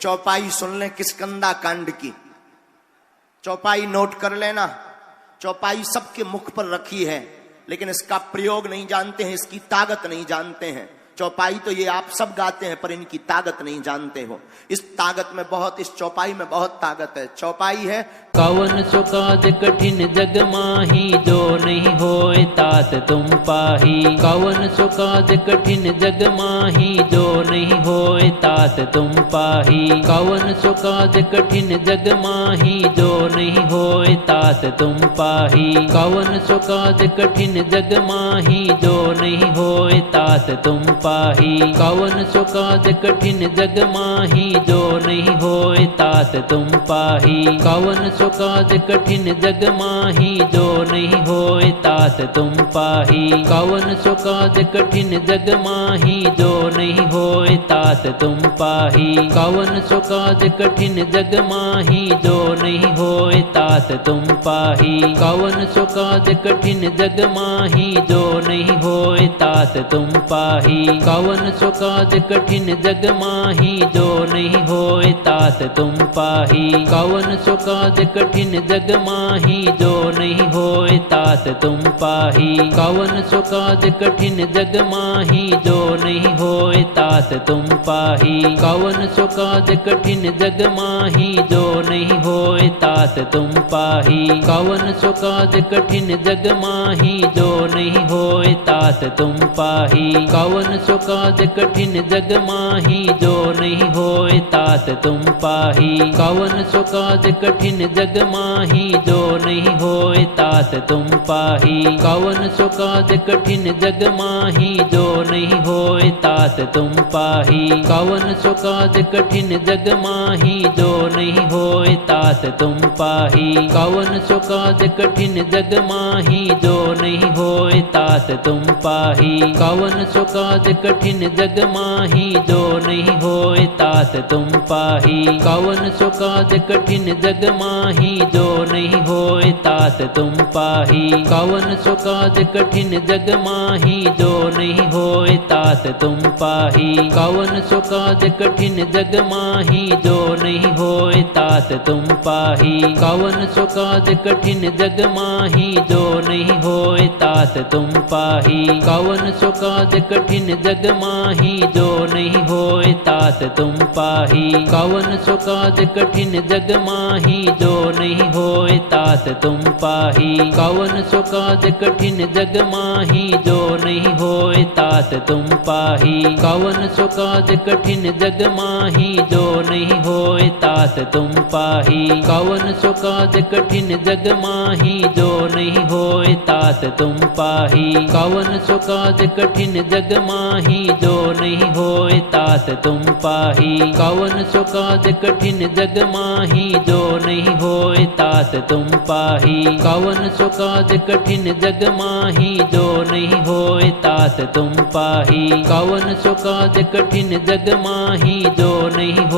चौपाई सुन लें किष्किंधा कांड की। चौपाई नोट कर लेना। चौपाई सबके मुख पर रखी है, लेकिन इसका प्रयोग नहीं जानते हैं, इसकी ताकत नहीं जानते हैं। चौपाई तो ये आप सब गाते हैं, पर इनकी ताकत नहीं जानते हो। इस ताकत में बहुत, इस चौपाई में बहुत ताकत है। चौपाई है कवन सो काज कठिन जग माही, जो नहीं होए तात तुम पाही। कवन सो काज कठिन जग माही, जो नहीं होए तात तुम पाही। कवन सो काज कठिन जग माही, जो नहीं होए तात तुम पाही। कवन सो काज कठिन जग माही, जो नहीं होए तात तुम पाही। कवन सो काज कठिन जग माही, जो नहीं होए तात तुम पाही। कवन सो काज कठिन जग माही, जो नहीं होए तात तुम पाही। कवन सो काज कठिन जग माही, जो नहीं होए तात तुम पाही। कवन सो काज कठिन जग माही, जो नहीं होए तात तुम पाही। कवन सो काज कठिन जग माही, जो नहीं होए तात तुम पाही। कवन सो काज कठिन जग माही, जो नहीं होए तात तुम पाही। कवन सो काज कठिन जग माही, जो नहीं होए तात तुम पाही। कवन सो काज कठिन जग माही, जो नहीं होए तात तुम पाही। कवन सो काज कठिन जग माही, जो नहीं होए तात तुम पाही। कवन सो काज कठिन जग माही, जो नहीं होए तात तुम पाही। कवन सो काज कठिन जग माही, जो नहीं होए तात तुम पाही। कवन सो काज कठिन जग माही, जो नहीं होए तात तुम पाही। कवन सो काज कठिन जग माही, जो नहीं होए तात तुम पाही। कवन सो काज कठिन जग माही, जो नहीं होए तात तुम पाही। कवन सो काज कठिन जग माही, जो नहीं होए तात तुम पाही। कवन सो काज कठिन जग माही, जो नहीं होए तात तुम पाही। कवन सो काज कठिन जग माही, जो नहीं होए तात तुम पाही। कवन सो काज कठिन जग माही, जो नहीं होए तात तुम पाही। कवन सो काज कठिन जग माही, जो नहीं होए तात तुम पाही। कवन सो काज कठिन जग माही, जो नहीं होए तात तुम पाही। कवन सो काज कठिन जग माही, जो नहीं होए तात तुम पाही। कवन सो काज कठिन जग माही, जो नहीं होए तात तुम पाही। कवन सो काज कठिन जग माही, जो नहीं होए तात तुम पाही। कवन सो काज कठिन जग माही, जो नहीं होए तात तुम पाही। कवन सो काज कठिन जग माही, जो नहीं होए तात तुम पाही। कवन सो काज कठिन जग माही, जो नहीं होए तात तुम पाही। कवन सो काज कठिन जग माही, जो नहीं होए तात तुम पाही। कवन सो काज कठिन जग माही, जो नहीं होए तात तुम पाही। कवन सो काज कठिन जग माही, जो नहीं होए तात तुम पाही। कवन सो काज कठिन जग माही, जो नहीं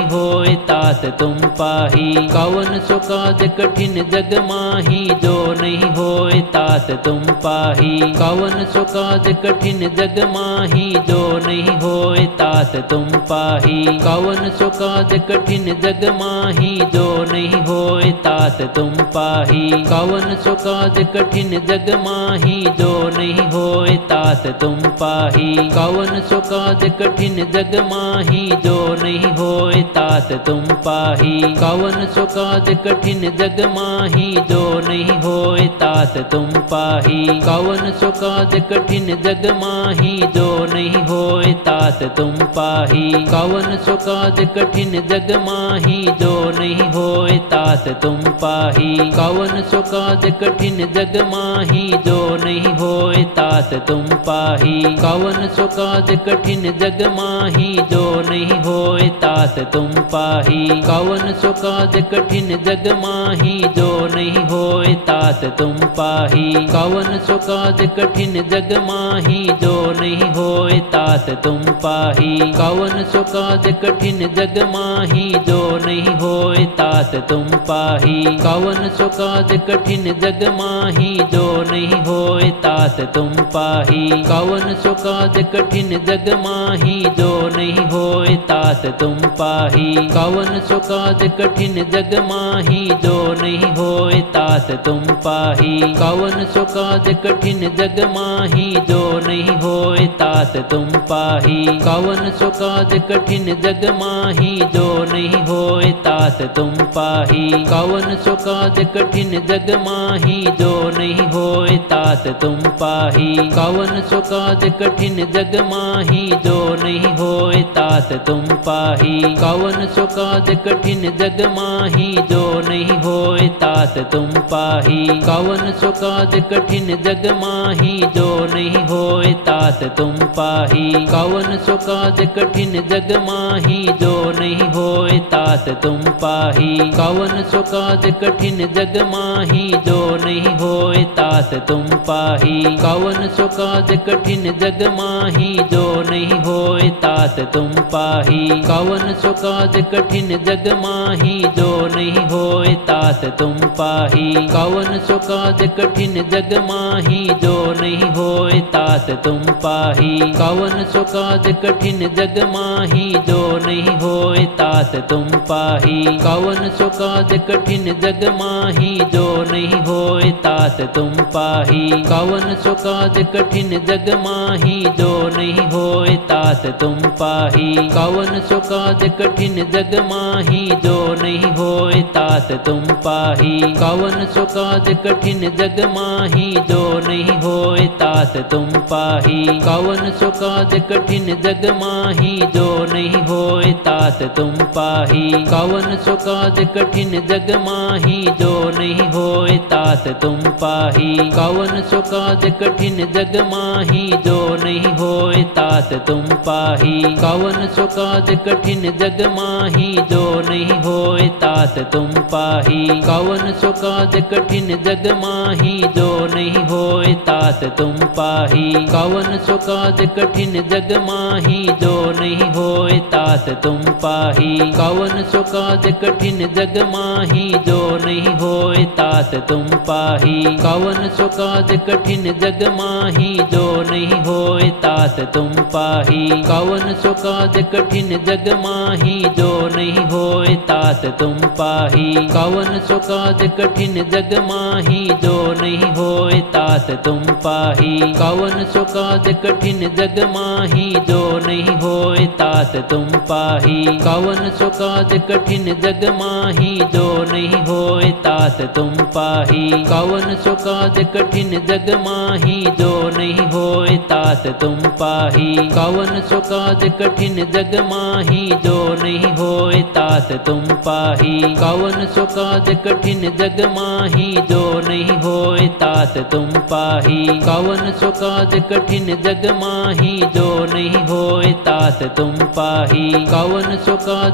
होए तात तुम पाही। कवन सो काज कठिन जग माही, जो नहीं होए तात तुम पाही। कवन सो काज कठिन जग माही, जो नहीं होए तात तुम पाही। कवन सो काज कठिन जग माही, जो नहीं होए तात तुम पाही। कवन सो काज कठिन जग माही, जो नहीं होए तात तुम पाही। कवन सो काज कठिन जग माही, जो नहीं होए तात तुम पाही। कवन सो काज कठिन जग माही, जो नहीं होए तात तुम पाही। कवन सो काज कठिन जग माही, जो नहीं होए तात तुम पाही। कवन सो काज कठिन जग माही, जो नहीं होए तात तुम पाही। कवन सो काज कठिन जग माही, जो नहीं होए तात तुम पाही। कवन सो काज कठिन जग माही, जो नहीं होए तात तुम पाही। कवन सो काज कठिन जग माही, जो नहीं होए तात तुम पाही। कवन सो काज कठिन जग माही, जो नहीं होए तात तुम पाही। कवन सो काज कठिन जग माही जो नहीं होए तात तुम पाही। कवन सो काज कठिन जग माही जो नहीं होए तात तुम पाही। कवन सो काज कठिन जग माही जो नहीं होए तात तुम पाही। कवन सो काज कठिन जग माही जो नहीं होए तात तुम पाही। कवन सो काज कठिन जग माही जो नहीं होए तात तुम पाही। कवन सो काज कठिन जग माही जो नहीं होए तात तुम पाही। कवन सो काज कठिन जग माही जो नहीं होए तात तुम पाही। कवन सो काज कठिन जग माही जो नहीं होए तात तुम पाही। कवन सो काज कठिन जग माही जो नहीं होए तात तुम पाही। कवन सो काज कठिन जग माही जो नहीं होए तात तुम पाही। कवन सो काज कठिन जग माही जो नहीं होए तात तुम पाही। कवन सो काज कठिन जग माही जो नहीं होए तात तुम पाही। कवन सो काज कठिन जग माही जो नहीं होए तात तुम पाही। कवन सो काज कठिन जग माही जो नहीं होए तात तुम पाही। कवन सो काज कठिन जग माही जो नहीं होए तात तुम पाही। कवन सो काज कठिन जग माही जो नहीं होए तात तुम पाही। कवन सो काज कठिन जग माही जो नहीं होए तात तुम पाही। कवन सो काज कठिन जग माही जो नहीं होए तात तुम पाही। कवन सो काज कठिन जग माही जो नहीं होए तात तुम पाही। कवन सो काज कठिन जग माही जो नहीं होए तात तुम पाही। कवन सो काज कठिन जग माही जो नहीं होए तात तुम पाही। कवन सो काज कठिन जग माही जो नहीं होए तात तुम पाही। कवन सो काज कठिन जग माही जो नहीं होए तात तुम पाही। कवन सो काज कठिन जग माही जो नहीं होए तात तुम पाही। कवन सो काज कठिन जग माही जो नहीं होए तात तुम पाही। कवन सो काज कठिन जग माही जो नहीं होए तात तुम पाही। कवन सो काज कठिन जग माही जो नहीं होए तात तुम पाही। कवन सो काज कठिन जग माही जो नहीं होए तात तुम पाही। कवन सो काज कठिन जग माही जो नहीं होए तात तुम पाही। कवन सो काज कठिन जग माही जो नहीं होए तात तुम पाही। कवन सो काज कठिन जग माही जो नहीं होए तात तुम पाही। कवन सो काज कठिन जग माही जो नहीं होए तात तुम पाही। कवन सो काज कठिन जग माही जो नहीं होए तात तुम पाही। कवन सो काज कठिन जग माही जो नहीं होए तात तुम पाही। कवन सो काज कठिन जग माही जो नहीं होए तात तुम पाही। कवन सो काज कठिन जग माही जो नहीं होए तात तुम पाही। कवन सो काज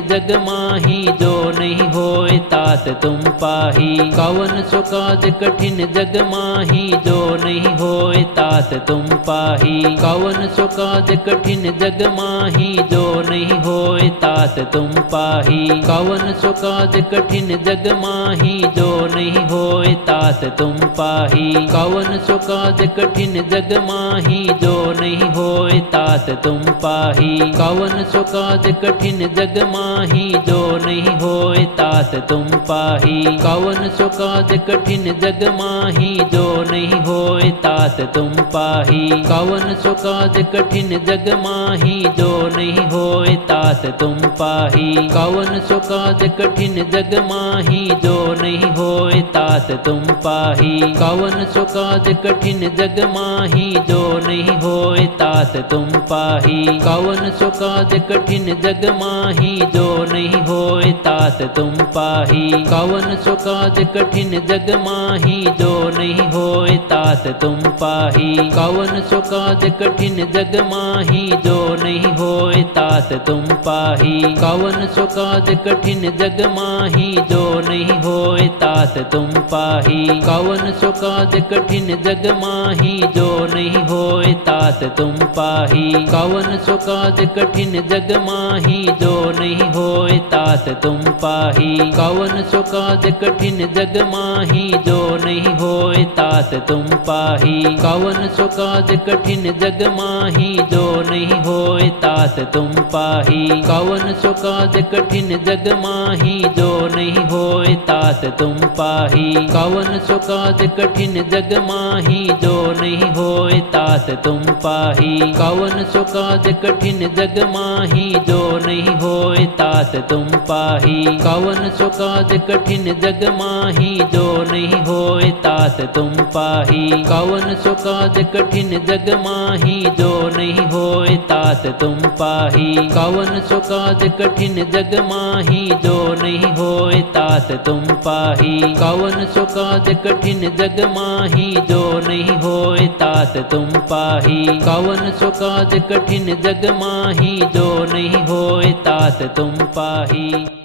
कठिन जग माही जो नहीं होए तात तुम पाही। कवन सो काज कठिन जग माही जो नहीं होए तात तुम पाही। कवन सो काज कठिन जग माही जो नहीं होए तात तुम पाही। कवन सो काज कठिन जग माही जो नहीं होए तात तुम पाही। कवन सो काज कठिन जग माही जो नहीं होए तात तुम पाही। कवन सो काज कठिन जग माही जो नहीं होए तात तुम पाही। कवन सो काज कठिन जग माही जो नहीं होए तात तुम पाही। कवन सो काज कठिन जग माही जो नहीं होए तात तुम पाही। कवन सो काज कठिन जग माही जो नहीं होए तात तुम पाही। कवन सो काज कठिन जग माही जो नहीं होए तात तात तुम पाही। कवन सो काज कठिन जग माही जो नहीं होए तात तुम पाही। कवन सो काज कठिन जग माही जो नहीं होए तात तुम पाही। कवन सो काज कठिन जग माही जो नहीं होए तात तुम पाही। कवन सो काज कठिन जग माही जो नहीं होए तात तुम पाही। कवन सो काज कठिन जग माही जो नहीं होए तात तुम पाही। कवन सो काज कठिन जग माही जो नहीं होए तात तुम पाही। कवन सो काज कठिन जग माही जो नहीं होए तात तुम पाही। कवन सो काज कठिन जग माही जो नहीं होए तात तुम पाही। कवन सो काज कठिन जग माही जो नहीं होए तात तुम पाही। कवन सो काज कठिन जग माही जो नहीं होए तात तुम पाही। कवन सो काज कठिन जग माही जो नहीं होए तात तुम पाही। कवन सो काज कठिन जग माही जो नहीं होए तात तुम पाही। कवन सो काज कठिन जग माही जो नहीं होए तात तुम पाही। कवन सो काज कठिन जग माही जो नहीं होए तात तुम पाही। कवन सो काज कठिन जग माही जो नहीं होए तात तुम पाही। कवन सो काज कठिन जग माही जो नहीं होए तात तुम पाही।